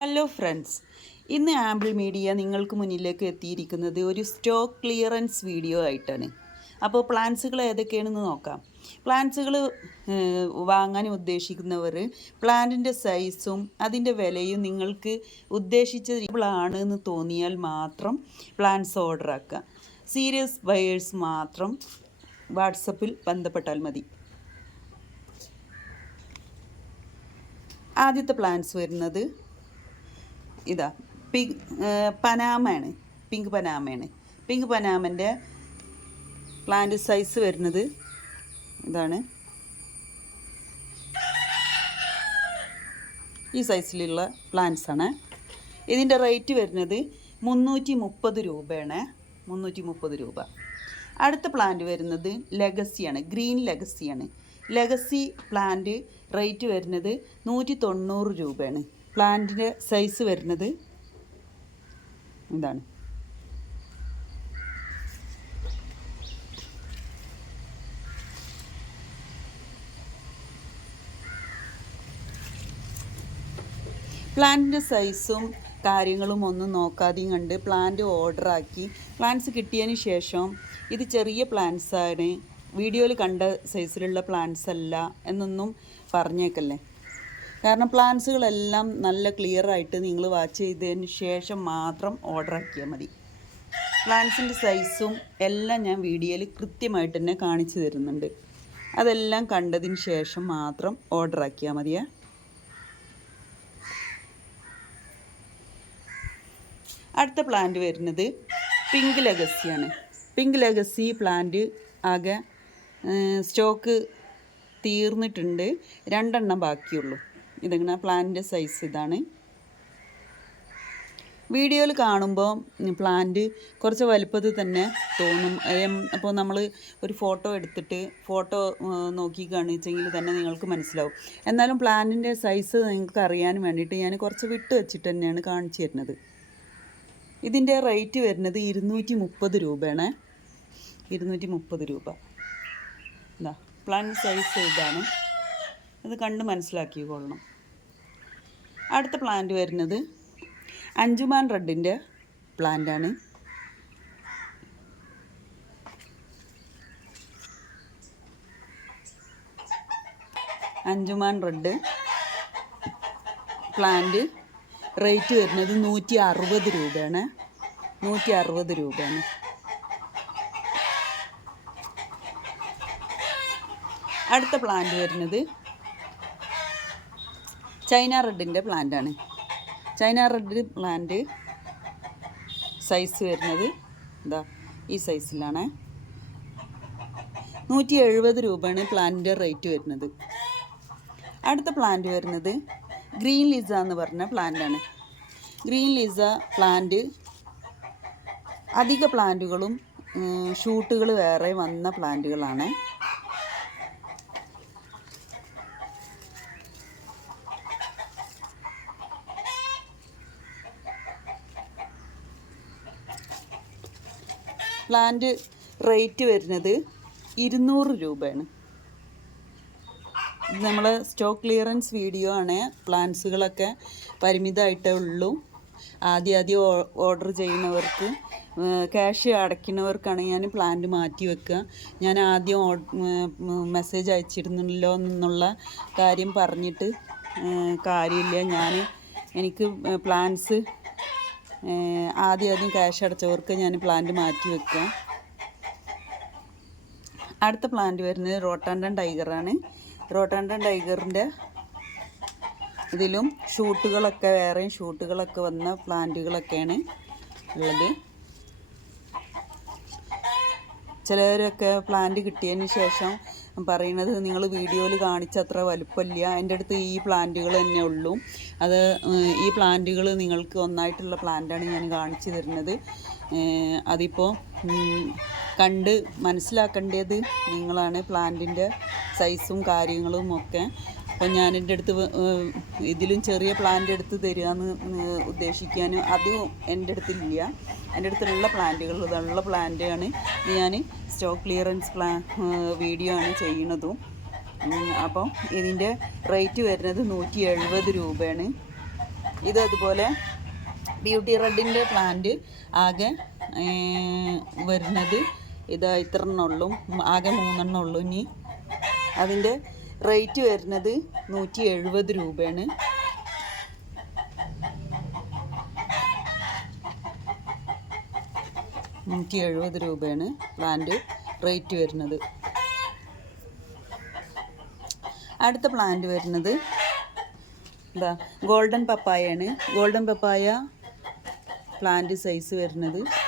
Hello friends ഇന്ന് ample media നിങ്ങൾക്ക് മുന്നിലേക്ക് എത്തിയിരിക്കുന്നത് ഒരു സ്റ്റോക്ക് ക്ലിയറൻസ് വീഡിയോ ആയിട്ടാണ്. അപ്പോൾ പ്ലാൻസുകൾ ഏതൊക്കെയാണെന്ന് നോക്കാം. പ്ലാൻസുകൾ വാങ്ങാൻ ഉദ്ദേശിക്കുന്നവർ പ്ലാന്റിന്റെ സൈസും അതിന്റെ വിലയും നിങ്ങൾക്ക് ഉദ്ദേശിച്ച ആണ് എന്ന് തോന്നിയാൽ മാത്രം പ്ലാൻസ് ഓർഡർ ആക്കുക. സീരിയസ് ബയേഴ്സ് മാത്രം വാട്സപ്പിൽ ബന്ധപ്പെട്ടാൽ മതി. ആദ്യത്തെ പ്ലാൻസ് വരുന്നത് ഇതാ പിങ്ക് പനാമയാണ് പിങ്ക് പനാമയാണ്. പിങ്ക് പനാമന്റെ പ്ലാന്റ് സൈസ് വരുന്നത് ഇതാണ്. ഈ സൈസിലുള്ള പ്ലാന്റ്സ് ആണ്. ഇതിന്റെ റേറ്റ് വരുന്നത് മുന്നൂറ്റി മുപ്പത് രൂപയാണ്. മുന്നൂറ്റി മുപ്പത് രൂപ. അടുത്ത പ്ലാന്റ് വരുന്നത് ലെഗസിയാണ് ഗ്രീൻ ലെഗസിയാണ് ലെഗസി പ്ലാന്റ് റേറ്റ് വരുന്നത് നൂറ്റി തൊണ്ണൂറ് രൂപയാണ്. പ്ലാന്റിന്റെ സൈസ് വരുന്നത് ഇതാണ്. പ്ലാന്റിന്റെ സൈസും കാര്യങ്ങളും ഒന്നും നോക്കാതെയും കണ്ട് പ്ലാന്റ് ഓർഡറാക്കി പ്ലാന്റ്സ് കിട്ടിയതിന് ശേഷം ഇത് ചെറിയ പ്ലാന്റ്സാണ് വീഡിയോയിൽ കണ്ട സൈസിലുള്ള പ്ലാന്റ്സ് അല്ല എന്നൊന്നും പറഞ്ഞേക്കല്ലേ. കാരണം പ്ലാൻസുകളെല്ലാം നല്ല ക്ലിയർ ആയിട്ട് നിങ്ങൾ വാച്ച് ചെയ്തതിന് ശേഷം മാത്രം ഓർഡർ ആക്കിയാൽ മതി. പ്ലാൻസിന്റെ സൈസും എല്ലാം ഞാൻ വീഡിയോയിൽ കൃത്യമായിട്ട് തന്നെ കാണിച്ചു തരുന്നുണ്ട്. അതെല്ലാം കണ്ടതിന് ശേഷം മാത്രം ഓർഡർ ആക്കിയാൽ മതിയേ. അടുത്ത പ്ലാന്റ് വരുന്നത് പിങ്ക് ലെഗസിയാണ് പിങ്ക് ലെഗസി പ്ലാന്റ് ആകെ സ്റ്റോക്ക് തീർന്നിട്ടുണ്ട്. രണ്ടെണ്ണം ബാക്കിയുള്ളൂ. ഇതിങ്ങനെ? പ്ലാന്റിന്റെ സൈസ് ഇതാണ്. വീഡിയോയിൽ കാണുമ്പോൾ പ്ലാന്റ് കുറച്ച് വലുപ്പത്തിൽ തന്നെ തോന്നും. അപ്പോൾ നമ്മൾ ഒരു ഫോട്ടോ എടുത്തിട്ട് ഫോട്ടോ നോക്കി കാണിച്ചെങ്കിൽ തന്നെ നിങ്ങൾക്ക് മനസ്സിലാവും. എന്നാലും പ്ലാന്റിന്റെ സൈസ് നിങ്ങൾക്ക് അറിയാൻ വേണ്ടിയിട്ട് ഞാൻ കുറച്ച് വിട്ട് വെച്ചിട്ട് തന്നെയാണ് കാണിച്ചു തരുന്നത്. ഇതിന്റെ റേറ്റ് വരുന്നത് ഇരുന്നൂറ്റി മുപ്പത് രൂപയാണ്. ഇരുന്നൂറ്റി മുപ്പത് രൂപ. എന്താ പ്ലാന്റ് സൈസ് ഇതാണ്. അത് കണ്ട് മനസ്സിലാക്കിക്കൊള്ളണം. അടുത്ത പ്ലാന്റ് വരുന്നത് അഞ്ചുമാൻ റെഡിന്റെ പ്ലാന്റാണ് അഞ്ചുമാൻ റെഡ് പ്ലാന്റ് റേറ്റ് വരുന്നത് നൂറ്റി അറുപത് രൂപയാണ്. നൂറ്റി അറുപത് രൂപയാണ്. അടുത്ത പ്ലാന്റ് വരുന്നത് ചൈന റെഡിന്റെ പ്ലാന്റാണ്. ചൈന റെഡ് പ്ലാന്റ് സൈസ് വരുന്നത് എന്താ ഈ സൈസിലാണ് നൂറ്റി എഴുപത് രൂപയാണ് പ്ലാന്റിന്റെ റേറ്റ് വരുന്നത്. അടുത്ത പ്ലാന്റ് വരുന്നത് ഗ്രീൻ ലിസ എന്ന് പറഞ്ഞ പ്ലാന്റാണ് ഗ്രീൻ ലിസ പ്ലാന്റ് അധിക പ്ലാന്റുകളും ഷൂട്ടുകൾ വേറെ വന്ന പ്ലാന്റുകളാണ് പ്ലാന്റ് റേറ്റ് വരുന്നത് ഇരുന്നൂറ് രൂപയാണ്. നമ്മൾ സ്റ്റോക്ക് ക്ലിയറൻസ് വീഡിയോ ആണ്. പ്ലാന്റ്സുകളൊക്കെ പരിമിതമായിട്ടേ ഉള്ളൂ. ആദ്യം ആദ്യം ഓർഡർ ചെയ്യുന്നവർക്ക് ക്യാഷ് അടയ്ക്കുന്നവർക്കാണ് ഞാൻ പ്ലാന്റ് മാറ്റി വെക്കുക. ഞാൻ ആദ്യം മെസ്സേജ് അയച്ചിരുന്നല്ലോ എന്നുള്ള കാര്യം പറഞ്ഞിട്ട് കാര്യമില്ല. ഞാൻ എനിക്ക് പ്ലാൻസ് ആദ്യം ആദ്യം ക്യാഷ് അടച്ചവർക്ക് ഞാൻ പ്ലാന്റ് മാറ്റി വെക്കുക. അടുത്ത പ്ലാന്റ് വരുന്നത് റോട്ടാൻഡൻ ടൈഗറാണ് റോട്ടാൻഡൻ ടൈഗറിന്റെ ഇതിലും ഷൂട്ടുകളൊക്കെ വേറെയും ഷൂട്ടുകളൊക്കെ വന്ന പ്ലാന്റുകളൊക്കെയാണ് ഉള്ളത്. ചിലവരൊക്കെ പ്ലാന്റ് കിട്ടിയതിന് ശേഷം പറയുന്നത് നിങ്ങൾ വീഡിയോയിൽ കാണിച്ച അത്ര വലുപ്പമില്ല. എന്റെ അടുത്ത് ഈ പ്ലാന്റുകൾ തന്നെ ഉള്ളൂ. അത് ഈ പ്ലാന്റുകൾ നിങ്ങൾക്ക് ഒന്നായിട്ടുള്ള പ്ലാന്റാണ് ഞാൻ കാണിച്ചു തരുന്നത്. അതിപ്പോൾ കണ്ട് മനസ്സിലാക്കേണ്ടത് നിങ്ങളാണ് പ്ലാന്റിന്റെ സൈസും കാര്യങ്ങളും ഒക്കെ. അപ്പം ഞാൻ എന്റെ അടുത്ത് ഇതിലും ചെറിയ പ്ലാന്റ് എടുത്ത് തരികയെന്ന് ഉദ്ദേശിക്കാനും അതും എന്റെ അടുത്തില്ല. എന്റെ അടുത്തുള്ള പ്ലാന്റുകൾ ഉള്ള പ്ലാന്റാണ് ഞാൻ സ്റ്റോക്ക് ക്ലിയറൻസ് പ്ലാ വീഡിയോ ആണ് ചെയ്യുന്നതും അപ്പം ഇതിന്റെ റേറ്റ് വരുന്നത് നൂറ്റി എഴുപത് രൂപയാണ്. ഇത് അതുപോലെ ബ്യൂട്ടി റെഡിന്റെ പ്ലാന്റ് ആകെ വരുന്നത് ഇത് ഇത്ര ഇത്രണ്ണുള്ളൂ ആകെ മൂന്നെണ്ണം ഉള്ളൂ ഇനി. അതിന്റെ റേറ്റ് വരുന്നത് നൂറ്റി എഴുപത് രൂപയാണ്. നൂറ്റി എഴുപത് രൂപയാണ് പ്ലാന്റ് റേറ്റ് വരുന്നത്. അടുത്ത പ്ലാന്റ് വരുന്നത് എന്താ ഗോൾഡൻ പപ്പായയാണ്. ഗോൾഡൻ പപ്പായ പ്ലാന്റ് സൈസ് വരുന്നത്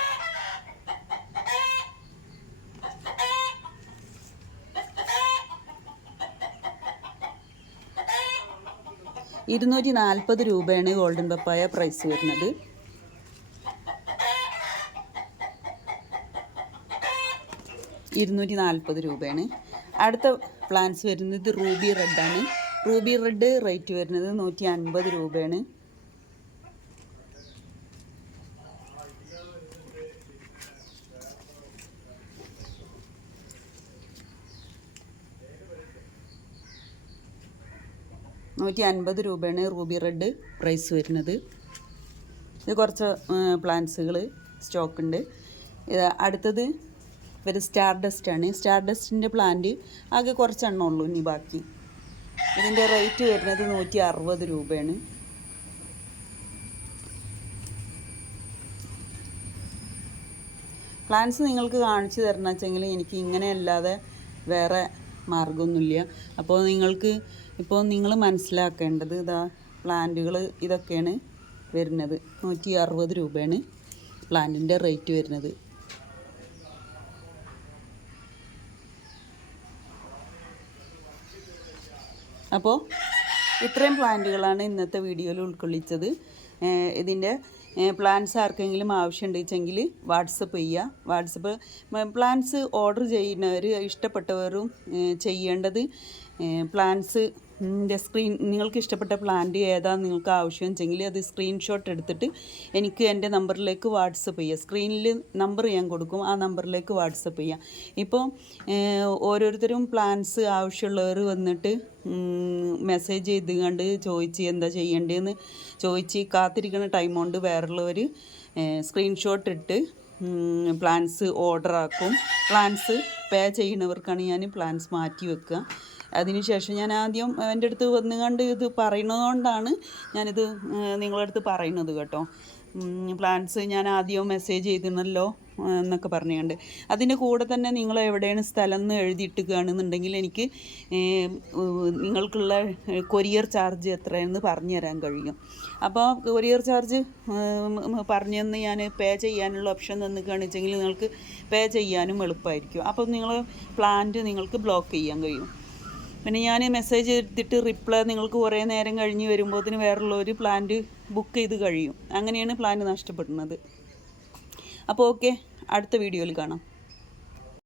ഇരുന്നൂറ്റി നാൽപ്പത് രൂപയാണ് ഗോൾഡൻ പപ്പായ പ്രൈസ് വരുന്നത്. ഇരുന്നൂറ്റി നാൽപ്പത് രൂപയാണ്. അടുത്ത പ്ലാന്റ്സ് വരുന്നത് റൂബി റെഡാണ് റൂബി റെഡ് റേറ്റ് വരുന്നത് നൂറ്റി അൻപത് രൂപയാണ്. നൂറ്റി അൻപത് രൂപയാണ് റൂബി റെഡ് പ്രൈസ് വരുന്നത്. ഇത് കുറച്ച് പ്ലാന്റ്സുകൾ സ്റ്റോക്ക് ഉണ്ട് അടുത്തത് ഒരു സ്റ്റാർ ഡസ്റ്റ് ആണ് സ്റ്റാർ ഡസ്റ്റിന്റെ പ്ലാന്റ് ആകെ കുറച്ചെണ്ണം ഉള്ളൂ ഇനി ബാക്കി. ഇതിന്റെ റേറ്റ് വരുന്നത് നൂറ്റി അറുപത് രൂപയാണ്. പ്ലാൻസ് നിങ്ങൾക്ക് കാണിച്ചു തരണം വെച്ചെങ്കിൽ എനിക്ക് ഇങ്ങനെ അല്ലാതെ വേറെ മാർഗമൊന്നുമില്ല അപ്പോൾ നിങ്ങൾക്ക് ഇപ്പോൾ നിങ്ങൾ മനസ്സിലാക്കേണ്ടത് ഇതാ പ്ലാന്റുകൾ ഇതൊക്കെയാണ് വരുന്നത്. നൂറ്റി അറുപത് രൂപയാണ് പ്ലാന്റിന്റെ റേറ്റ് വരുന്നത്. അപ്പോൾ ഇത്രയും പ്ലാന്റുകളാണ് ഇന്നത്തെ വീഡിയോയിൽ ഉൾക്കൊള്ളിച്ചത്. ഇതിന്റെ പ്ലാൻസ് ആർക്കെങ്കിലും ആവശ്യമുണ്ടെങ്കിൽ വാട്സപ്പ് ചെയ്യുക വാട്സപ്പ് പ്ലാൻസ് ഓർഡർ ചെയ്യുന്നവർ ഇഷ്ടപ്പെട്ടവരും ചെയ്യേണ്ടത് പ്ലാൻസ് സ്ക്രീൻ നിങ്ങൾക്ക് ഇഷ്ടപ്പെട്ട പ്ലാന്റ് ഏതാണെന്ന് നിങ്ങൾക്ക് ആവശ്യം വെച്ചെങ്കിൽ അത് സ്ക്രീൻഷോട്ട് എടുത്തിട്ട് എനിക്ക് എന്റെ നമ്പറിലേക്ക് വാട്സപ്പ് ചെയ്യുക സ്ക്രീനിൽ നമ്പർ ഞാൻ കൊടുക്കും ആ നമ്പറിലേക്ക് വാട്സപ്പ് ചെയ്യാം. ഇപ്പോൾ ഓരോരുത്തരും പ്ലാൻസ് ആവശ്യമുള്ളവർ വന്നിട്ട് മെസ്സേജ് ചെയ്ത് കണ്ട് ചോദിച്ച് എന്താ ചെയ്യേണ്ടതെന്ന് ചോദിച്ച് കാത്തിരിക്കുന്ന ടൈം കൊണ്ട് വേറുള്ളവർ സ്ക്രീൻഷോട്ട് ഇട്ട് പ്ലാൻസ് ഓർഡർ ആക്കും. പ്ലാൻസ് പേ ചെയ്യുന്നവർക്കാണ് ഞാൻ പ്ലാൻസ് മാറ്റി വെക്കുക. അതിനുശേഷം ഞാൻ ആദ്യം എന്റെ അടുത്ത് വന്നു കണ്ട് ഇത് പറയുന്നതുകൊണ്ടാണ് ഞാനിത് നിങ്ങളുടെ അടുത്ത് പറയുന്നത് കേട്ടോ. പ്ലാൻസ് ഞാൻ ആദ്യം മെസ്സേജ് ചെയ്തിരുന്നല്ലോ എന്നൊക്കെ പറഞ്ഞുകൊണ്ട്. അതിന്റെ കൂടെ തന്നെ നിങ്ങൾ എവിടെയാണ് സ്ഥലം എന്ന് എഴുതിയിട്ടുകയാണെന്നുണ്ടെങ്കിൽ എനിക്ക് നിങ്ങൾക്കുള്ള കൊറിയർ ചാർജ് എത്രയെന്ന് പറഞ്ഞു തരാൻ കഴിയും. അപ്പോൾ കൊറിയർ ചാർജ് പറഞ്ഞു തന്ന് ഞാൻ പേ ചെയ്യാനുള്ള ഓപ്ഷൻ തന്നിക്കുകയാണെന്ന് വെച്ചെങ്കിൽ നിങ്ങൾക്ക് പേ ചെയ്യാനും എളുപ്പമായിരിക്കും. അപ്പോൾ നിങ്ങൾ പ്ലാന്റ് നിങ്ങൾക്ക് ബ്ലോക്ക് ചെയ്യാൻ കഴിയും. പിന്നെ ഞാൻ മെസ്സേജ് എടുത്തിട്ട് റിപ്ലൈ നിങ്ങൾക്ക് കുറേ നേരം കഴിഞ്ഞ് വരുമ്പോഴത്തിന് വേറുള്ളൊരു പ്ലാന്റ് ബുക്ക് ചെയ്ത് കഴിയും. അങ്ങനെയാണ് പ്ലാന്റ് നഷ്ടപ്പെടുന്നത്. അപ്പോൾ ഓക്കെ അടുത്ത വീഡിയോയിൽ കാണാം.